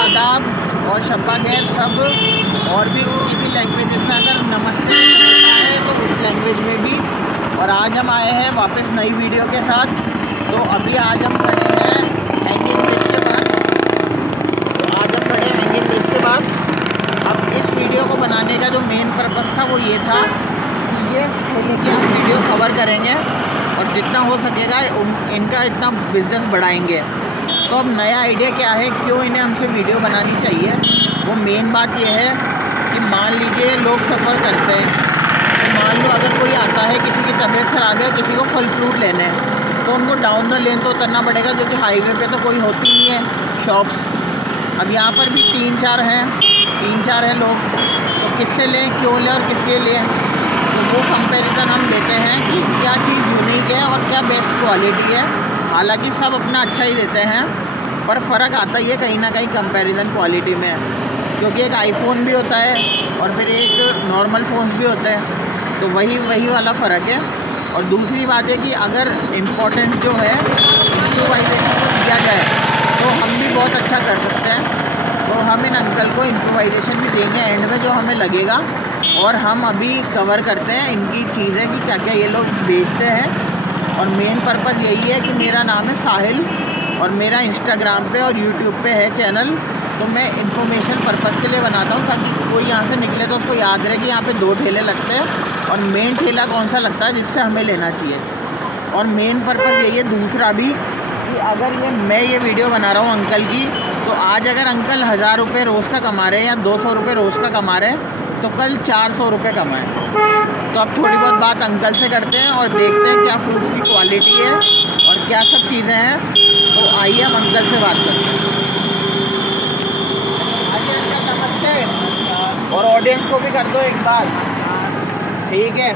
आदाब और शब्बा खैर सब, और भी किसी लैंग्वेज में अगर नमस्ते है तो उस लैंग्वेज में भी। और आज हम आए हैं वापस नई वीडियो के साथ। तो अभी आज हम खड़े हैं हैंगिंग ब्रिज के पास। अब इस वीडियो को बनाने का जो मेन पर्पस था वो ये था कि ये ठेले की हम वीडियो कवर करेंगे और जितना हो सकेगा इनका इतना बिज़नेस बढ़ाएंगे। तो अब नया आइडिया क्या है, क्यों इन्हें हमसे वीडियो बनानी चाहिए, वो मेन बात ये है कि मान लीजिए लोग सफ़र करते हैं, तो मान लो अगर कोई आता है, किसी की तबीयत ख़राब है, किसी को फल फ्रूट लेने हैं, तो उनको डाउन द लेन तो उतरना पड़ेगा क्योंकि हाईवे पे तो कोई होती नहीं है शॉप्स। अब यहाँ पर भी तीन चार हैं लोग, तो किससे लें, क्यों लें और किस लिए लें। तो वो कंपैरिजन हम लेते हैं कि क्या चीज़ यूनिक है और क्या बेस्ट क्वालिटी है। हालांकि सब अपना अच्छा ही देते हैं, पर फ़र्क आता ही है कहीं ना कहीं कंपैरिजन क्वालिटी में, क्योंकि एक आईफोन भी होता है और फिर एक नॉर्मल फ़ोन्स भी होते हैं, तो वही वाला फ़र्क है। और दूसरी बात है कि अगर इम्पोर्टेंस जो है इम्प्रोवाइजेशन को दिया जाए तो हम भी बहुत अच्छा कर सकते हैं। तो हम इन अंकल को इम्प्रोवाइजेशन भी देंगे एंड में जो हमें लगेगा, और हम अभी कवर करते हैं इनकी चीज़ें कि क्या क्या ये लोग बेचते हैं। और मेन पर्पज़ यही है कि मेरा नाम है साहिल और मेरा इंस्टाग्राम पे और यूट्यूब पे है चैनल। तो मैं इन्फॉर्मेशन पर्पज़ के लिए बनाता हूँ ताकि कोई यहाँ से निकले तो उसको याद रहे कि यहाँ पे 2 ठेले लगते हैं और मेन ठेला कौन सा लगता है जिससे हमें लेना चाहिए। और मेन पर्पज़ यही है दूसरा भी कि अगर मैं ये वीडियो बना रहा हूँ अंकल की, तो आज अगर अंकल 1000 रुपये रोज़ का कमा रहे हैं या 200 रुपये रोज़ का कमा रहे हैं, तो कल 400 रुपये कमाएँ। तो अब थोड़ी बहुत बात अंकल से करते हैं और देखते हैं क्या फ्रूट्स की क्वालिटी है और क्या सब चीज़ें हैं। तो आइए हम अंकल से बात करते हैं। आइए अंकल, नमस्ते। और ऑडियंस को भी कर दो एक बार, ठीक है।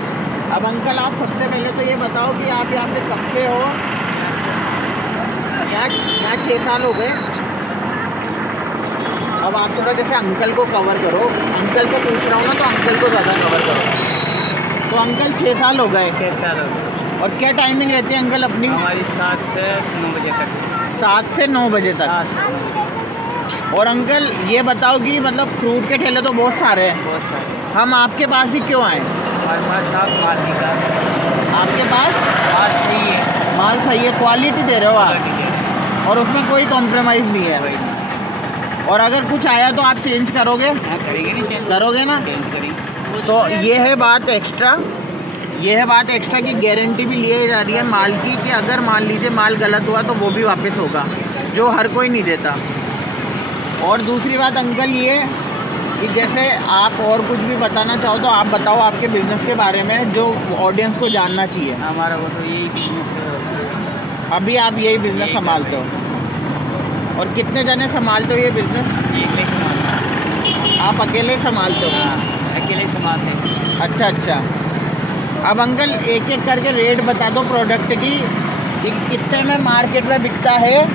अब अंकल आप सबसे पहले तो ये बताओ कि आप यहाँ पे कब से हो? यहाँ 6 साल हो गए। अब आप थोड़ा जैसे अंकल को कवर करो, अंकल से पूछ रहा हूँ ना तो अंकल को ज़्यादा कवर करो। तो अंकल 6 साल हो गए। 6 साल हो गए। और क्या टाइमिंग रहती है अंकल अपनी? हमारी 7 से 9 बजे तक। 7 से 9 बजे तक। 7 से 9 बजे। और अंकल ये बताओ कि मतलब फ्रूट के ठेले तो बहुत सारे हैं, बहुत सारे। हम आपके पास ही क्यों आए? हमारे पास साफ माल निका, आपके पास माल सही है, माल सही है, क्वालिटी दे रहे हो आप, क्वालिटी है। और उसमें कोई कॉम्प्रोमाइज़ नहीं है। वही। और अगर कुछ आया तो आप चेंज करोगे? हाँ, करेंगे नहीं, चेंज करोगे ना? चेंज करेंगे। तो ये है बात एक्स्ट्रा, की गारंटी भी ली जा रही है माल की, कि अगर मान लीजिए माल गलत हुआ तो वो भी वापस होगा, जो हर कोई नहीं देता। और दूसरी बात अंकल ये कि जैसे आप और कुछ भी बताना चाहो तो आप बताओ आपके बिज़नेस के बारे में, जो ऑडियंस को जानना चाहिए। हमारा वो तो यही बिजनेस है। अभी आप यही बिज़नेस संभालते हो, और कितने जने संभालते हो ये बिज़नेस? अकेले संभालते। आप अकेले संभालते हो? हाँ, अकेले संभालते। अच्छा। अब अंकल एक एक करके रेट बता दो प्रोडक्ट की, कि कितने में मार्केट में बिकता है।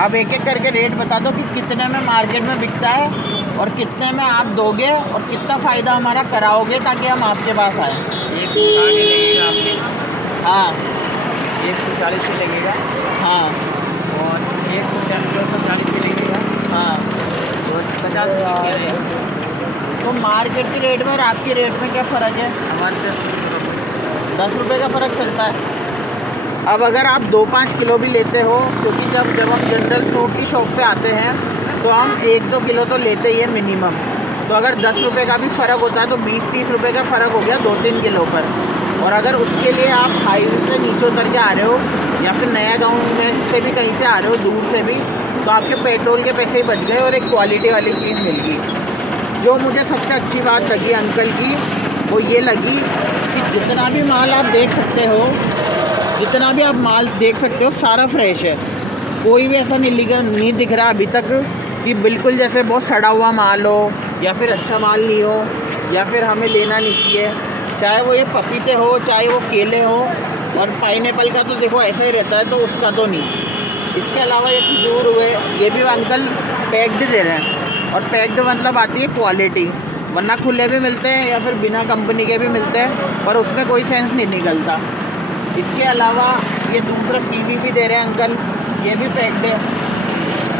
अब एक एक करके रेट बता दो कि कितने में मार्केट में बिकता है और कितने में आप दोगे और कितना फ़ायदा हमारा कराओगे ताकि हम आपके पास आए। 160 लगेगा आपके। हाँ 140 से लगेगा। हाँ और 240 से लगेगा। हाँ। और 50 रुपये है। तो मार्केट के रेट में और आपके रेट में क्या फ़र्क है? हमारे 10 रुपये का फ़र्क चलता है। अब अगर आप 2-5 किलो भी लेते हो, क्योंकि जब हम जनरल फ्रूट की शॉप पे आते हैं तो हम 1-2 किलो तो लेते ही है मिनिमम। तो अगर 10 रुपये का भी फ़र्क होता है तो 20-30 रुपये का फ़र्क हो गया 2-3 किलो पर। और अगर उसके लिए आप हाईवे से नीचे उतर के आ रहे हो या फिर नया गाँव में से भी कहीं से आ रहे हो, दूर से भी, तो आपके पेट्रोल के पैसे ही बच गए और एक क्वालिटी वाली चीज़ मिल गई। जो मुझे सबसे अच्छी बात लगी अंकल की वो ये लगी कि जितना भी माल आप देख सकते हो, सारा फ्रेश है। कोई भी ऐसा नहीं दिख रहा अभी तक कि बिल्कुल जैसे बहुत सड़ा हुआ माल हो या फिर अच्छा माल नहीं हो या फिर हमें लेना नहीं चाहिए। चाहे वो ये पपीते हो, चाहे वो केले हो, और पाइनएप्पल का तो देखो ऐसा ही रहता है, तो उसका तो नहीं। इसके अलावा ये खजूर हुए, ये भी अंकल पैक्ड दे रहे हैं, और पैक्ड मतलब आती है क्वालिटी, वरना खुले भी मिलते हैं या फिर बिना कंपनी के भी मिलते हैं, पर उसमें कोई सेंस नहीं निकलता। इसके अलावा ये दूसरा कीवी भी दे रहे हैं अंकल, ये भी पैक्ड है।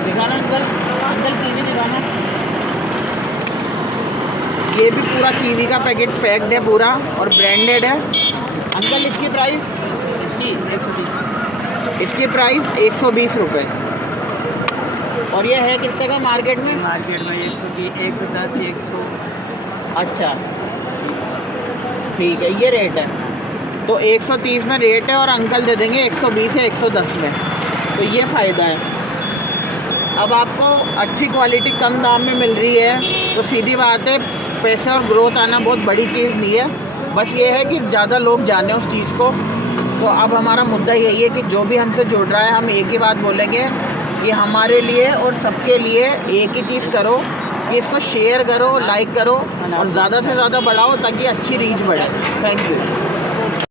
दिखाना अंकल, अंकल कीवी दिखाना। ये भी पूरा कीवी का पैकेट पैक्ड है पूरा और ब्रांडेड है। अंकल इसकी प्राइस? इसकी 130। इसकी प्राइस 120 रुपये। और ये है कितने का मार्केट में? मार्केट में 120, 110, 100। अच्छा ठीक है, ये रेट है। तो 130 में रेट है और अंकल दे देंगे 120 या 110 में। तो ये फ़ायदा है। अब आपको अच्छी क्वालिटी कम दाम में मिल रही है तो सीधी बात है, पैसे और ग्रोथ आना बहुत बड़ी चीज़ नहीं है। बस ये है कि ज़्यादा लोग जाने उस चीज़ को। तो अब हमारा मुद्दा यही है कि जो भी हमसे जुड़ रहा है, हम एक ही बात बोलेंगे कि हमारे लिए और सबके लिए एक ही चीज़ करो कि इसको शेयर करो, लाइक करो और ज़्यादा से ज़्यादा बढ़ाओ ताकि अच्छी रीच बढ़े। Thank you.